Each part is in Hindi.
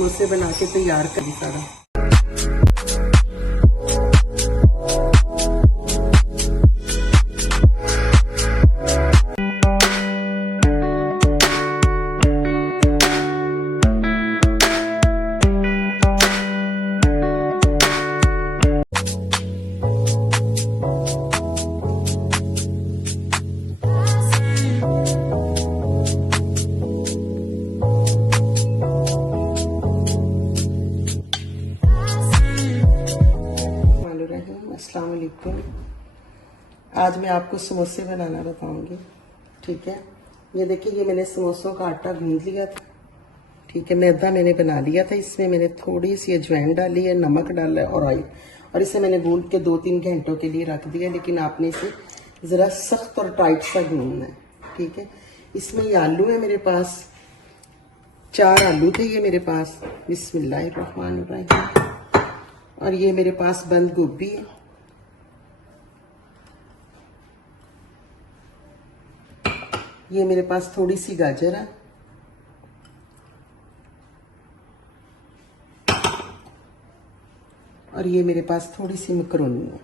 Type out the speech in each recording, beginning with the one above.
समोसे बना के तैयार करी सारा। अस्सलाम वालेकुम। आज मैं आपको समोसे बनाना बताऊंगी। ठीक है, ये देखिए, ये मैंने समोसों का आटा गूंद लिया था। ठीक है, मैदा मैंने बना लिया था। इसमें मैंने थोड़ी सी अजवाइन डाली है, नमक डाला है और ऑयल, और इसे मैंने गूंद के 2-3 घंटों के लिए रख दिया। लेकिन आपने इसे ज़रा सख्त और टाइट सा गूंदना है। ठीक है, इसमें ये आलू है मेरे पास, 4 आलू थे ये मेरे पास। बिस्मिल्लाहिर्रहमानिर्रहीम। और ये मेरे पास बंद गोभी है। ये मेरे पास थोड़ी सी गाजर है। और ये मेरे पास थोड़ी सी मकरोनी है।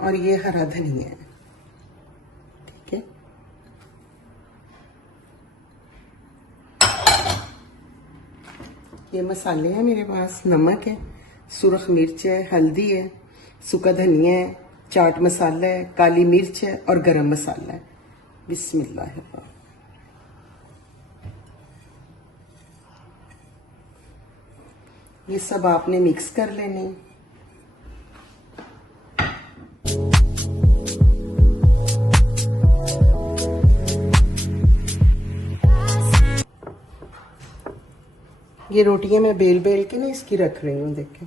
और ये हरा धनिया है। ठीक है, ये मसाले हैं मेरे पास, नमक है, सुरख मिर्च है, हल्दी है, सूखा धनिया है, चाट मसाला है, काली मिर्च है और गरम मसाला है। बिस्मिल्लाह। ये सब आपने मिक्स कर लेने। ये रोटियां मैं बेल बेल के ना इसकी रख रही हूँ, देखें।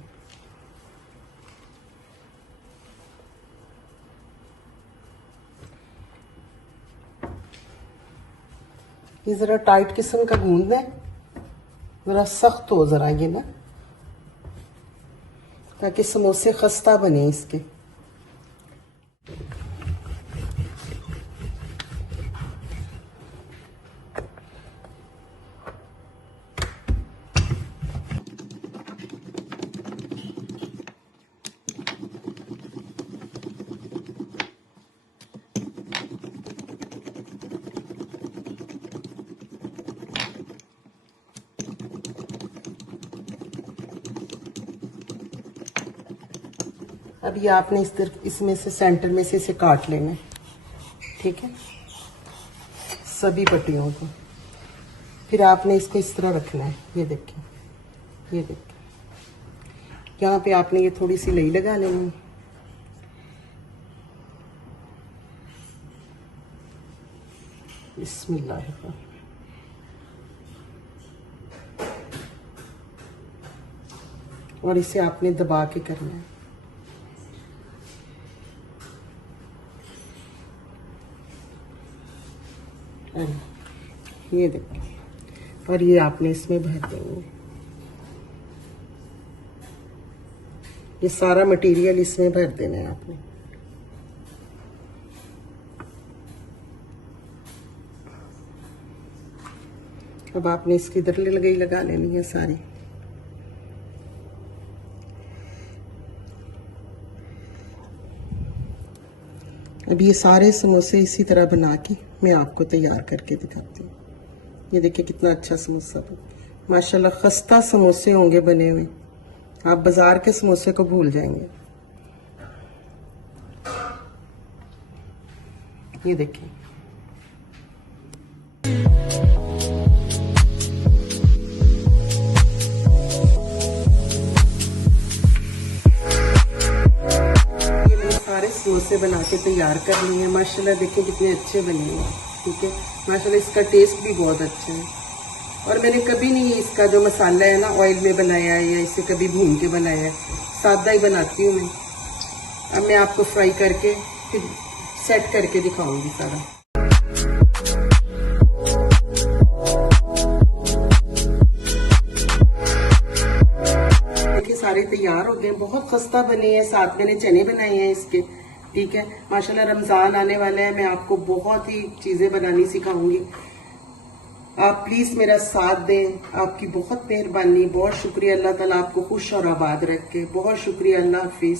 ये जरा टाइट किस्म का गूंदना है, जरा सख्त हो जरा ये ना, ताकि समोसे खस्ता बने इसके। अब ये आपने इसमें से सेंटर में से इसे काट लेना है। ठीक है, सभी पट्टियों को। फिर आपने इसको इस तरह रखना है। ये देखिए, ये देखिए, यहाँ पे आपने ये थोड़ी सी लई लगा लेनी है। बिस्मिल्लाह। और इसे आपने दबा के करना है। ये देखिए, और ये आपने इसमें भर देंगे। ये सारा मटेरियल इसमें भर देना है आपने। अब आपने इसकी इधर लगा लेनी है सारी। अब ये सारे समोसे इसी तरह बना के मैं आपको तैयार करके दिखाती हूँ। ये देखिए कितना अच्छा समोसा बना, माशाल्लाह खस्ता समोसे होंगे बने हुए। आप बाजार के समोसे को भूल जाएंगे। ये देखिए, समोसे बना के तैयार कर लिए हैं। माशाल्लाह देखिए कितने अच्छे बने हैं। ठीक है, माशाल्लाह इसका टेस्ट भी बहुत अच्छा है। और मैंने कभी नहीं इसका जो मसाला है ना ऑयल में बनाया है या इसे कभी भून के बनाया है, सादा ही बनाती हूँ मैं। अब मैं आपको फ्राई करके फिर सेट करके दिखाऊंगी सारा। देखिए सारे तैयार हो गए, बहुत खस्ता बने हैं। साथ मैंने चने बनाए हैं इसके, ठीक है। माशाल्लाह रमजान आने वाला है, मैं आपको बहुत ही चीजें बनानी सिखाऊंगी। आप प्लीज मेरा साथ दें, आपकी बहुत मेहरबानी, बहुत शुक्रिया। अल्लाह ताला आपको खुश और आबाद रखे। बहुत शुक्रिया। अल्लाह हाफिज।